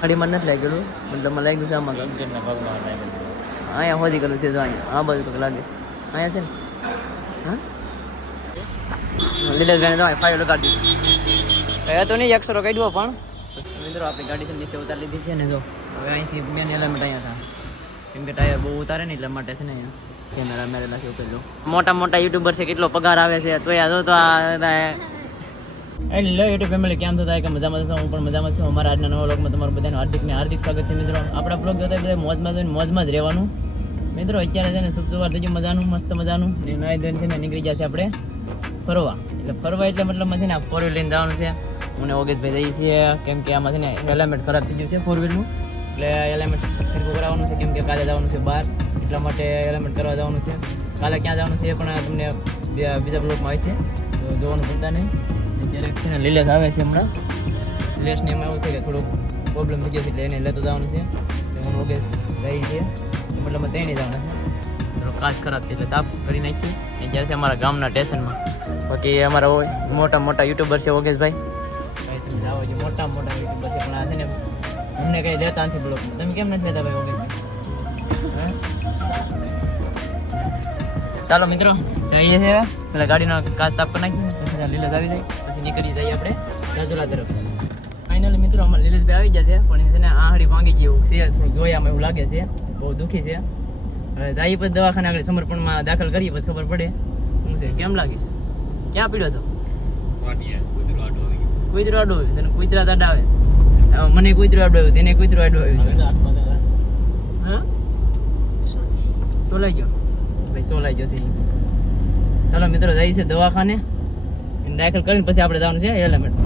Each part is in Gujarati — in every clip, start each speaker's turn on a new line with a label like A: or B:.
A: ગાડીમાં નથી લાગેલું મતલબ મને લાગ્યું છે આમાં. અહીંયા હોદી કરેલું છે જો અહીંયા. આ બાજુ કંઈક લાગે છે. અહીંયા છે ને. હા? લીલેશભાઈને તો ફાઇલ લગાડી દીધી. કયા તો નહીં એક્સરો કાઢ્યો પણ. મિત્રો આપણી ગાડી છે નીચે ઉતારી લીધી છે ને જો. હવે અહીંથી મેન એલિમેન્ટ અહીંયા થાય કેમ કે ટાયર બહુ ઉતારે ને એટલા માટે છે ને અહીંયા. કેમેરા મેરેલા છે મોટા મોટા યુટ્યુબર છે કેટલો પગાર આવે છે. તો યાદ તો આ હેલો યુટ્યુબ ફેમિલી કેમ થતા કે મજામાં છો? હું પણ મજામાં છું. અમારા આજના નવા બ્લોગમાં તમારું બધાનું હાર્દિક ને હાર્દિક સ્વાગત છે, મિત્રો. આપણા બ્લોગ જોતા બધા મોજમાં જોઈને મોજમાં જ રહેવાનું. મિત્રો, અત્યારે છે ને શુભ સવાર થઈ ગયું મજાનું, મસ્ત મજાનું. ને નાઈ ધોઈને છે ને નીકળી છે આપણે ફરવા. એટલે ફરવા એટલે મતલબ છે ને ફોર વ્હીલ લઈને જવાનું છે. હું ને ઓગેશભાઈ જઈએ છીએ, કેમ કે આમાં છે ને હેલ્મેટ ખરાબ થઈ ગયું છે ફોર વ્હીલનું એટલે હેલ્મેટ ફેરવું કરાવવાનું છે, કેમ કે કાલે જવાનું છે બહાર. એટલા માટે હેલ્મેટ કરવા જવાનું છે. કાલે ક્યાં જવાનું છે એ પણ તમને બીજા બ્લોગમાં આવશે તો જોવાનું ભૂલતા નહીં. અત્યારે છે ને લીલેશ આવે છે હમણાં લીલેશને એમાં એવું છે કે થોડુંક પ્રોબ્લેમ થઈ જશે એટલે એને લેતો જવાનું છે. હું ઓગેશ ગઈ છે. મતલબ મતલબ તેની જવાના છે. થોડો કાચ ખરાબ છે એટલે સાફ કરી નાખીએ. એ જ્યારે છે અમારા ગામના સ્ટેશનમાં. બાકી અમારા મોટા મોટા યુટ્યુબર છે ઓગેશભાઈ. ભાઈ તમે જાઓ છો મોટા મોટા યુટ્યુબર છે પણ આ છે ને અમને કંઈ લેતા નથી બ્લોગ. તમે કેમ નથી લેતા ભાઈ ઓગેશભાઈ? ચાલો મિત્રો જઈએ છે. પેલા ગાડીનો કાચ સાફ કરી નાખીએ. ત્યાં લીલા આવી જાય. નીકળી જઈએ આપણે રાજુલા તરફ. ફાઇનલી મિત્રો અમારે લીલેશભાઈ આવી ગયા છે પણ છે ને આહડી ભાંગી ગયું છે થોડું જોયામાં એવું લાગે છે બહુ દુઃખી છે. હવે જઈએ પછી દવાખાને આગળ સમર્પણમાં દાખલ કરીએ પછી ખબર પડે. શું છે કેમ લાગે? ક્યાં પીડ્યો હતો?
B: કૂતરું આડું
A: આવ્યો તને કુતરા દાડા આવે છે. મને કુતરો આડો આવ્યો તેને કુતરો આડો આવ્યો છે. હા? સોલાઈ ગયો. ભાઈ સોલાઈ ગયો છે ચાલો મિત્રો જાય છે દવાખાને. એને દાખલ કરીને પછી આપણે જવાનું છે એલિમેન્ટ.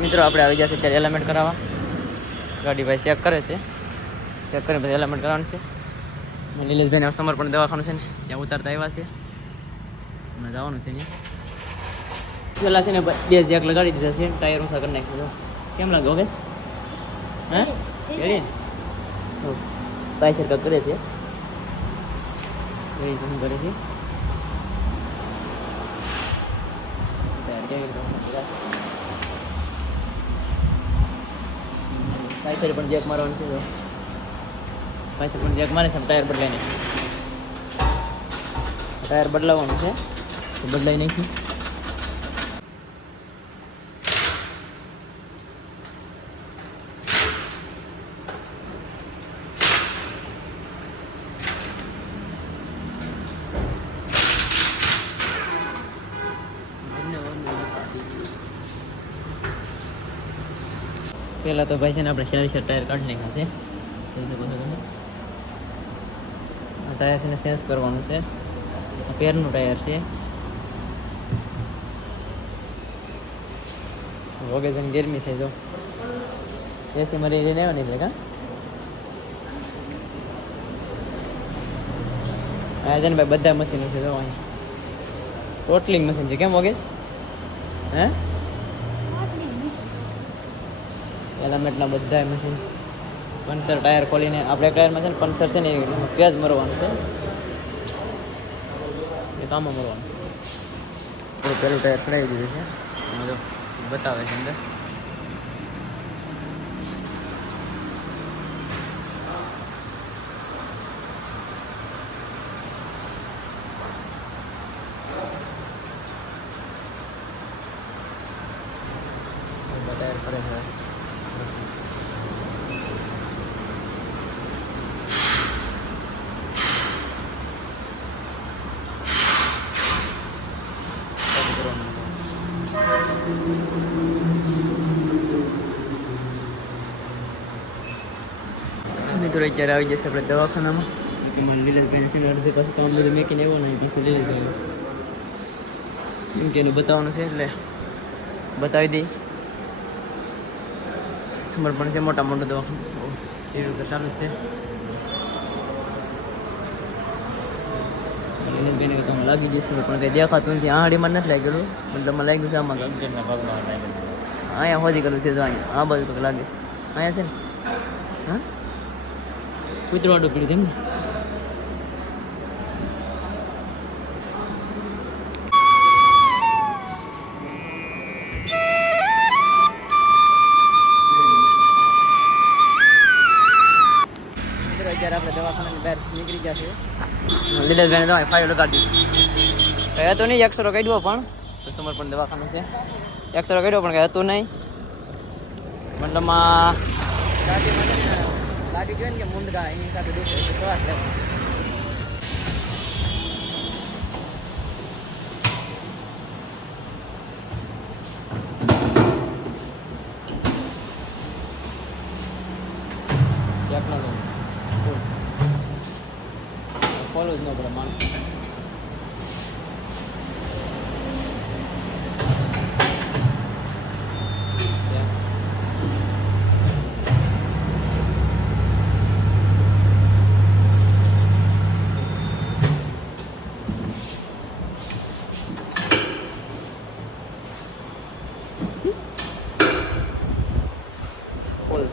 A: મિત્રો, આપણે આવી જશે ત્યારે એલિમેન્ટ કરાવવા. ગાડી ભાઈ ચેક કરે છે. ચેક કરીને પછી એલિમેન્ટ કરાવવાનું છે. નિલેશભાઈને સમર્પણ દવાખાનું છે ને, ત્યાં ઉતારતા આવ્યા છે. હમણાં જવાનું છે અહીંયા. પેલા છે ને બે જેક લગાડી દીધા છે, ટાયર ઊંચા કરી નાખ્યું કેમ લાગે, ઓગેશ? હે? ભાઈ સરકાર કરે છે. કરે છે? પાછળ પણ જેક મારવાનું છે તો પણ જેક મારે છે ટાયર બદલાઈ નાખ્યું. ટાયર બદલાવવાનું છે? તો બદલાઈ નાખ્યું. પહેલાં તો ભાઈ છે ને આપણે શેર શેર ટાયર કાઢી નાખ્યા છે. ટાયર છે એને ચેન્જ કરવાનું છે. પેરનું ટાયર છે. વગે જઈને ગરમી થઈ જો એસી મરી લઈને આવવાની છે કા હા છે ને ભાઈ બધા મશીનો છે જો અહીં ટોટલિંગ મશીન છે. કેમ વગેશ? હે? એલામેટના બધા મશીન પંચર ટાયર ખોલીને આપણે ટાયરમાં છે ને પંચર છે ને એ જ મરવાનું છે. એ કામમાં મરવાનું. પેલું ટાયર ચડાવી દીધું છે. બતાવે છે અંદર બધા ટાયર ફરે છે મિત્રો અત્યારે આવી જશે આપણે દવાખાનામાં. કે મારે લીલેશભાઈને છે અડધે પાછું કામ બધું મેકીને આવ્યો ને પીછું લીલેશભાઈ એમ કે એનું બતાવવાનું છે એટલે બતાવી દઈ. સમર્પણ છે મોટા મોટું દવાખાનું. એવી રીતે ચાલુ જ કામ લાગી જશે પણ કંઈ દેખાતું નથી. આહાડીમાં નથી લાગેલું. મતલબ લાગ્યું છે આમાં. અહીંયા હોદી કરેલું છે જો આ બાજુ કંઈક લાગે છે. અહીંયા છે ને? હા? કૂતરો આડું પીડ્યું તેમ ને? લીલેશભાઈને તમારી ફાઈલ લગાડી કહે તો નહીં એક્સરો કાઢ્યો પણ. તો સમર્પણ દવાખાનું છે. એક્સરો કાઢ્યો પણ કઈ હતું નહીં. મતલબમાં ગાડી જોઈએ ને કે મુંડગા એની સાથે દુઃખ શ્વાસ લેવો ખોલવું જ ન પડે માણસ.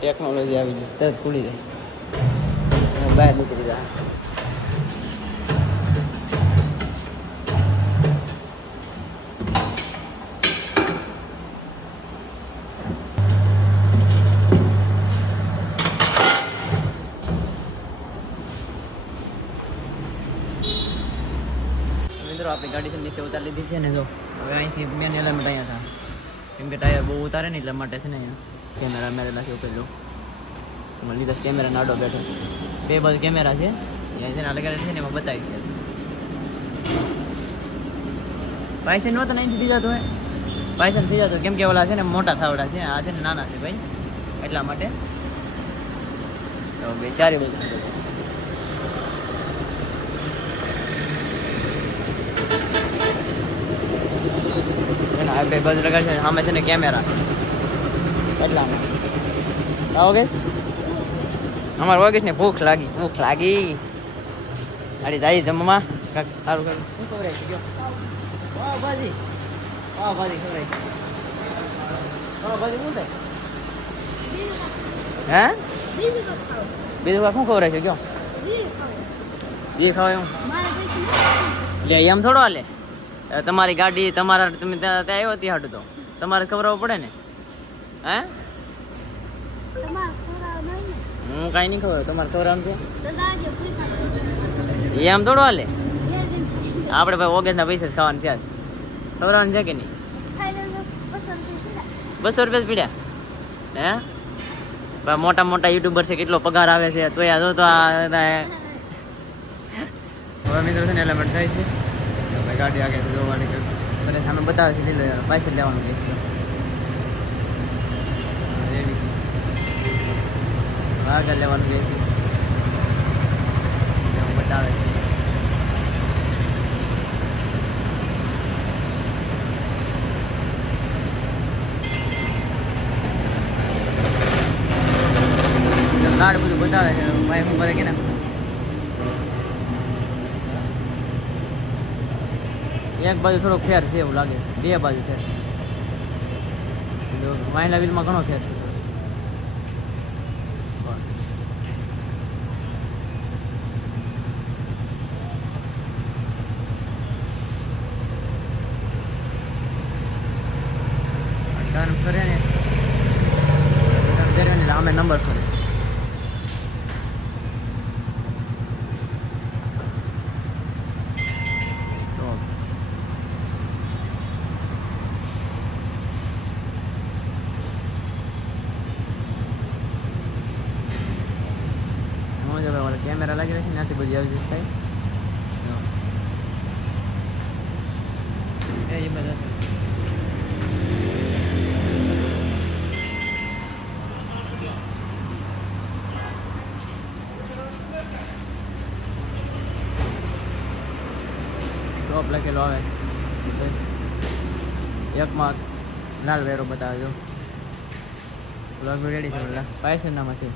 A: ટેકનોલોજી આવી જાય. તરત ખુલી જાય. બહાર નીકળી જાય. નીચે ઉતારી લીધી છે ને જો. હવે અહીંથી મેન એલિમેન્ટ અહીંયા હતા. કેમ કે ટાયર બહુ ઉતારે ને એટલા માટે છે ને અહીંયા કેમેરા મેરેલા છે ઉપેલું એમાં લીધા કેમેરા નાડો બેઠો બે બાજુ કેમેરા છે, અહીંયા છે ને લગાડે છે ને એમાં બતાવી છે. પાયસન નહોતો નહીં થઈ જતો હોય પાયસન થઈ જતો કેમ કે ઓલા છે ને મોટા થાવડા છે, આ છે ને નાના છે ભાઈ, એટલા માટે. તો બે ચારે બાજુ આ ભાઈ બાજુ લગાડશે છે સામે છે ને કેમેરા એટલા માટે આવો ગેસ અમારે ઓગેસ ને ભૂખ લાગી ભૂખ લાગી. અરે જાય જમવા. સારું કરું શું ખબર ભાજી વાહ ભાજી હે?
C: બીજું
A: કાંઈ શું ખવડાય છે કયો
C: ઘી ખાઓ
A: જે ખાવ એમ લે એમ થોડો હાલે. તમારી ગાડી, તમારા, તમે ત્યાં આવ્યો ત્યાં હાટું તો? તમારે ખબર પડે ને? હે? હું કાંઈ નહીં ખબર તમારે ખબર આમ છે?
C: એ આમ
A: એમ હાલે? આપણે ભાઈ ઓગસ્ટના પૈસા ખાવાનું છે આજ. ખવડાવવાનું છે કે નહીં? બસો રૂપિયા પીડ્યા. હે? ભાઈ મોટા મોટા યુટ્યુબર છે, કેટલો પગાર આવે છે તો જો તો આ- હવે મિત્રો છે ને એલિમેન્ટ થાય છે. ભાઈ ગાડી આગળ જોવાની કે મને સામે બતાવે છે લીલો પાછળ લેવાનું કે આગળ લેવાનું કે છે બતાવે છે. કાર્ડ બધું બતાવે છે, ભાઈ શું કરે કે ના? એક બાજુ થોડોક ફેર છે એવું લાગે. બે બાજુ ફેર વાયલા વ્હીલમાં ઘણો ફેર છે ટર્ન ફરે ને ટર્ન કરે ને એટલે આમે નંબર ફરે તો હું જો ભાઈ કેમેરા લાગી રહેશે ત્યાંથી બધી એડજસ્ટ થાય જો. એ બધા ટોપ લખેલો આવે. એકમાં લાલ વેરો બતાવજો લગભગ રેડી છે પેલા. પાયસેનામાંથી.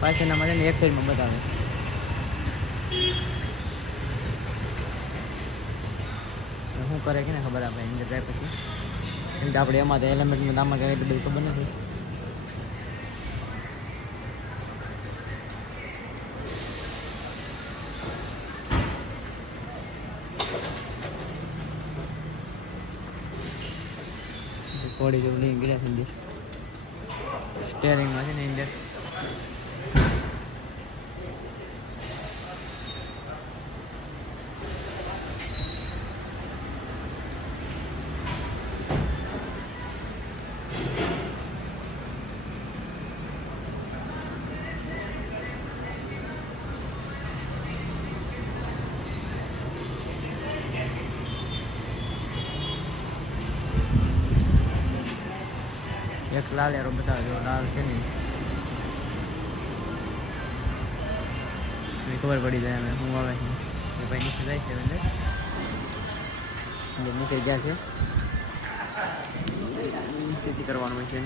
A: પાયસેનામાં છે ને એક સાઈડમાં બતાવે શું કરે કે ને ખબર આપણે અંદર જાય પછી? આપણે એમાં તો એલિમેન્ટમાં આમાં કઈ એટલું બધું ખબર નથી. કોડી જેવું લઈને ગયા છે સ્ટેરિંગમાં છે ને અંદર લાલ એરો બતાવે જો લાલ છે ને. ખબર પડી જાય અમે હું આવે છે. ભાઈ નીચે જાય છે અંદર. નીચે ગયા છે. નીચેથી કરવાનું છે.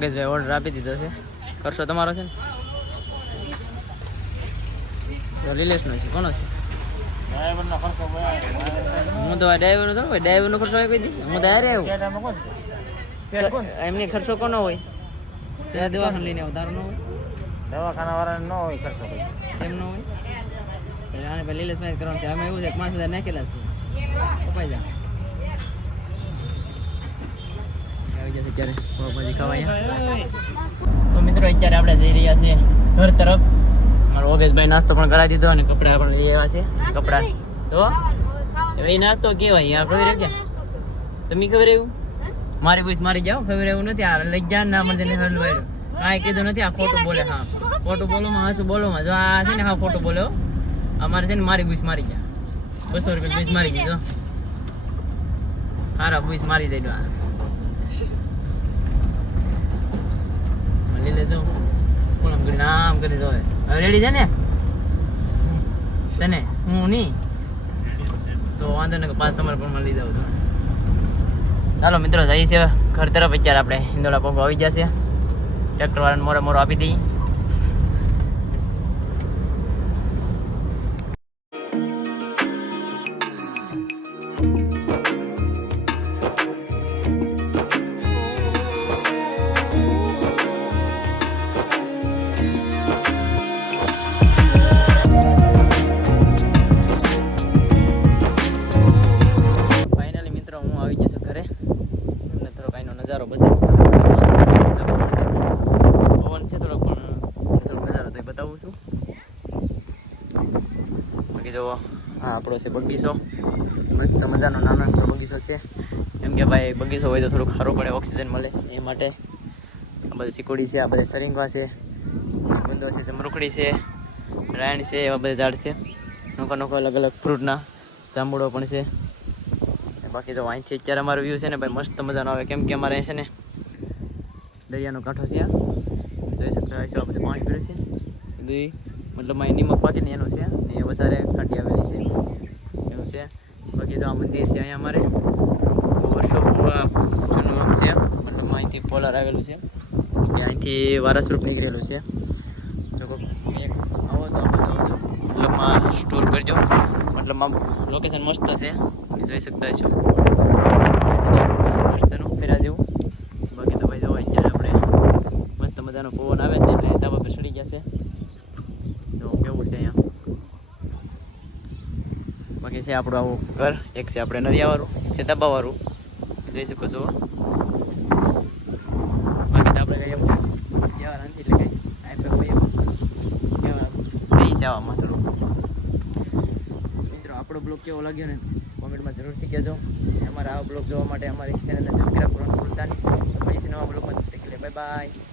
A: મગજભાઈ ઓર્ડર આપી દીધો છે. કરશો તમારો છે ને? રિલેશનો છે કોનો છે? હું તો ડ્રાઈવરનો થોડો હોય ડ્રાઈવરનો ખર્ચો હોય કોઈ દી? હું તો હારે આવ્યો એમને ખર્ચો કોનો હોય? ત્યાં દવાખાને લઈને આવું તારો ન હોય?
B: દવાખાના વાળા ન હોય ખર્ચો
A: એમ ન હોય? આને પછી લીલેશ મેચ કરવાનું છે. અમે એવું છે કે પાંચ હજાર નાખેલા છે. કપાઈ જા. આવી જશે ત્યારે. પાવભાજી ખાવા તો મિત્રો અત્યારે આપણે જઈ રહ્યા છીએ ઘર તરફ. મારો ઓગેશભાઈ નાસ્તો પણ કરાવી દીધો અને કપડા પણ લઈ આવ્યા છે. કપડા. તો? એ નાસ્તો કેવાય આ ખબર કે તમે ખબર એવું? મારી બસ મારી જાઓ ખબર એવું નથી. આ લઈ જા ના મને હલવાયું કાંઈ કીધું નથી આ ખોટું બોલે હા. ખોટું બોલો માં હાસું બોલો માં જો આ છે ને હા ખોટું બોલો અમારે છે ને મારી બુસ મારી જા બસો રૂપિયા ભૂસ મારી દીધો હારા ભૂસ મારી દઈ દો આમ કરી દો રેડી છે ને? તને? હું નહીં. તો વાંધો ને પાંચ સમર પણ મળી દઉં તો. ચાલો મિત્રો, જઈએ છે ઘર તરફ અત્યારે આપણે હિંદોળા પગો આવી જશે ટ્રેક્ટર વાળાને મોરે મોરો આપી દઈએ. આપણો છે બગીચો. મસ્ત મજાનો નાનો નાનો બગીચો છે. એમ કે ભાઈ બગીચો હોય તો થોડુંક સારું પડે ઓક્સિજન મળે એ માટે. આ બધું ચીકોડી છે આ બધા સરિંગવા છે ગુંદો છે જમરૂખડી છે રાયણ છે એવા બધા ઝાડ છે. નોખા નોખા અલગ અલગ ફ્રૂટના જાંબુડો પણ છે. બાકી તો અહીંથી અત્યારે અમારો વ્યૂ છે ને ભાઈ મસ્ત મજાનો આવે. કેમ કે અમારે છે ને દરિયાનો કાંઠો છે જોઈ શકતા છે આ બધું પાણી પીડ્યું છે. બધું મતલબ અહીં નિમક પાકે ને એનું છે એ વધારે ખાટી આવેલી છે એવું છે બાકી તો આ મંદિર છે અહીંયા અમારે વર્ષો પૂર્વ જૂનું આમ છે મતલબ અહીંથી આવેલું છે. ત્યાંથી અહીંથી વારસરૂપ નીકળેલું છે. જો એક આવો તો મતલબમાં સ્ટોર કરજો. મતલબમાં લોકેશન મસ્ત છે. તમે જોઈ શકતા છો. મસ્તનું ફેરા જેવું. બાકી તો ભાઈ જો અત્યારે આપણે મસ્ત મજાનો પવન આવે છે એટલે ધાબા પર ચડી છે. તો કેવું છે અહીંયા. બાકી છે આપણું આવું ઘર. એક છે આપણે નરિયાવાળું એક છે દબાવાળું જોઈ શકો છો બાકી તો આપણે કઈ એમ જવાના નથી એટલે કઈ આપણે કોઈ એમ એવા રહી માત્ર મિત્રો, આપણો બ્લોગ કેવો લાગ્યો ને? કોમેન્ટમાં જરૂરથી કહેજો. અમારા આ બ્લોગ જોવા માટે અમારી ચેનલને સબસ્ક્રાઈબ કરવાનું ભૂલતા નહીં. પછી નવા બ્લોગમાં બાય બાય